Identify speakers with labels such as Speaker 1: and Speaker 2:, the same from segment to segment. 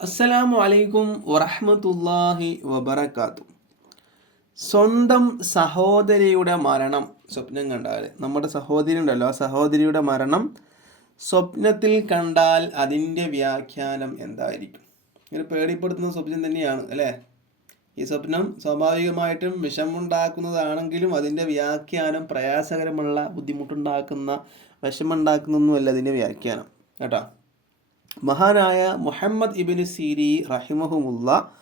Speaker 1: അസ്സലാമു അലൈക്കും വറഹമത്തല്ലാഹി വബറക്കാത്തു സ്വന്തം സഹോദരിയുടെ മരണം സ്വപ്നം കണ്ടാൽ. നമ്മുടെ സഹോദരി ഉണ്ടല്ലോ ആ സഹോദരിയുടെ മരണം സ്വപ്നത്തിൽ കണ്ടാൽ അതിന്റെ വ്യാഖ്യാനം എന്തായിരിക്കും? ഇങ്ങനെ പേടിപ്പെടുത്തുന്ന സ്വപ്നം തന്നെയാണ് അല്ലേ? ഈ സ്വപ്നം സ്വാഭാവികമായിട്ടും വിഷമുണ്ടാക്കുന്നതാണെങ്കിലും അതിന്റെ വ്യാഖ്യാനം പ്രയാസകരമുള്ള ബുദ്ധിമുട്ടുണ്ടാക്കുന്ന വിഷമുണ്ടാക്കുന്നൊന്നുമല്ല അതിന്റെ വ്യാഖ്യാനം. കേട്ടോ? മഹാനായ മുഹമ്മദ് ഇബിന് സീരി റഹിമഹുമുള്ള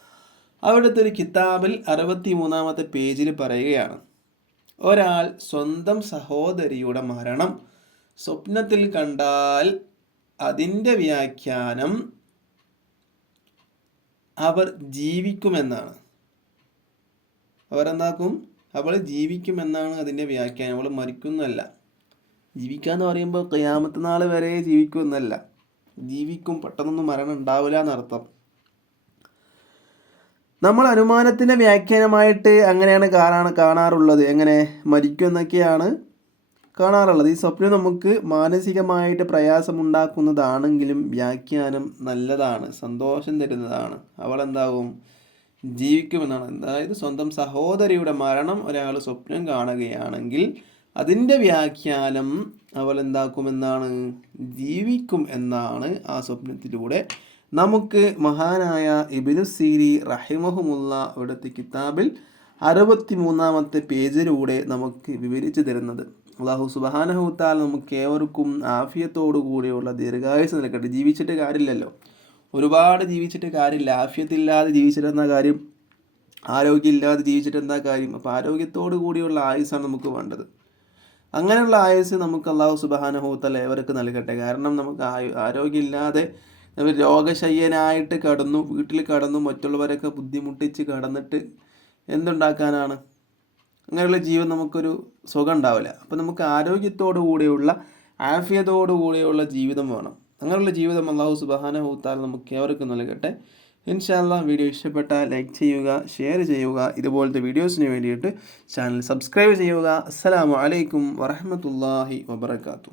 Speaker 1: അവിടുത്തെ ഒരു കിതാബിൽ അറുപത്തി മൂന്നാമത്തെ പേജിൽ പറയുകയാണ് ഒരാൾ സ്വന്തം സഹോദരിയുടെ മരണം സ്വപ്നത്തിൽ കണ്ടാൽ അതിന്റെ വ്യാഖ്യാനം അവർ ജീവിക്കുമെന്നാണ്. അവരെന്താക്കും? അവൾ ജീവിക്കുമെന്നാണ് അതിന്റെ വ്യാഖ്യാനം. അവൾ മരിക്കുന്നല്ല ജീവിക്കുക എന്ന് പറയുമ്പോൾ ക്യാമത്ത് നാൾ വരെ ജീവിക്കുമെന്നല്ല. ജീവിക്കും പെട്ടെന്നൊന്നും മരണം ഉണ്ടാവില്ല എന്നർത്ഥം. നമ്മൾ അനുമാനത്തിന്റെ വ്യാഖ്യാനമായിട്ട് അങ്ങനെയാണ് കാണാൻ കാണാറുള്ളത്. എങ്ങനെ? മരിക്കും എന്നൊക്കെയാണ് കാണാറുള്ളത്. ഈ സ്വപ്നം നമുക്ക് മാനസികമായിട്ട് പ്രയാസമുണ്ടാക്കുന്നതാണെങ്കിലും വ്യാഖ്യാനം നല്ലതാണ്. സന്തോഷം തരുന്നതാണ്. അവൾ എന്താകും ജീവിക്കുമെന്നാണ്. അതായത് സ്വന്തം സഹോദരിയുടെ മരണം ഒരാൾ സ്വപ്നം കാണുകയാണെങ്കിൽ അതിന്റെ വ്യാഖ്യാനം അവൾ എന്താക്കുമെന്നാണ് ജീവിക്കും എന്നാണ് ആ സ്വപ്നത്തിലൂടെ. നമുക്ക് മഹാനായ ഇബിനു സീരി റഹിമഹുമുള്ള അവിടുത്തെ കിതാബിൽ അറുപത്തി മൂന്നാമത്തെ പേജിലൂടെ നമുക്ക് വിവരിച്ചു തരുന്നത്. അള്ളാഹു സുബാനഹുത്താൽ നമുക്ക് ഏവർക്കും ആഫിയത്തോടു കൂടിയുള്ള ദീർഘായുസ് നിൽക്കട്ടെ ജീവിച്ചിട്ട് കാര്യമില്ലല്ലോ. ഒരുപാട് ജീവിച്ചിട്ട് കാര്യമില്ല. ആഫിയത്തില്ലാതെ ജീവിച്ചിട്ടെന്ന കാര്യം? ആരോഗ്യമില്ലാതെ ജീവിച്ചിട്ടെന്താ കാര്യം? അപ്പോൾ ആരോഗ്യത്തോടു കൂടിയുള്ള ആയുസ്സാണ് നമുക്ക് വേണ്ടത്. അങ്ങനെയുള്ള ആയുസ് നമുക്ക് അള്ളാഹു സുബാനഹൂത്തല്ല ഇവർക്ക് നൽകട്ടെ. കാരണം നമുക്ക് ആയു ആരോഗ്യമില്ലാതെ രോഗശയ്യനായിട്ട് കടന്നു വീട്ടിൽ കടന്നു മറ്റുള്ളവരൊക്കെ ബുദ്ധിമുട്ടിച്ച് കടന്നിട്ട് എന്തുണ്ടാക്കാനാണ്? അങ്ങനെയുള്ള ജീവൻ നമുക്കൊരു സുഖം ഉണ്ടാവില്ല. അപ്പം നമുക്ക് ആരോഗ്യത്തോടു കൂടിയുള്ള ആഫിയതോടു കൂടിയുള്ള ജീവിതം വേണം. അങ്ങനെയുള്ള ജീവിതം അള്ളാഹു സുബാനഹൂത്താൽ നമുക്ക് ഏവർക്കും നൽകട്ടെ? ഇൻഷാല്ല വീഡിയോ ഇഷ്ടപ്പെട്ടാൽ ലൈക്ക് ചെയ്യുക ഷെയർ ചെയ്യുക ഇതുപോലത്തെ വീഡിയോസിന് വേണ്ടിയിട്ട് ചാനൽ സബ്സ്ക്രൈബ് ചെയ്യുക. അസ്സാം വലൈക്കും വറഹമത്തല്ലാഹി വബർക്കാത്തു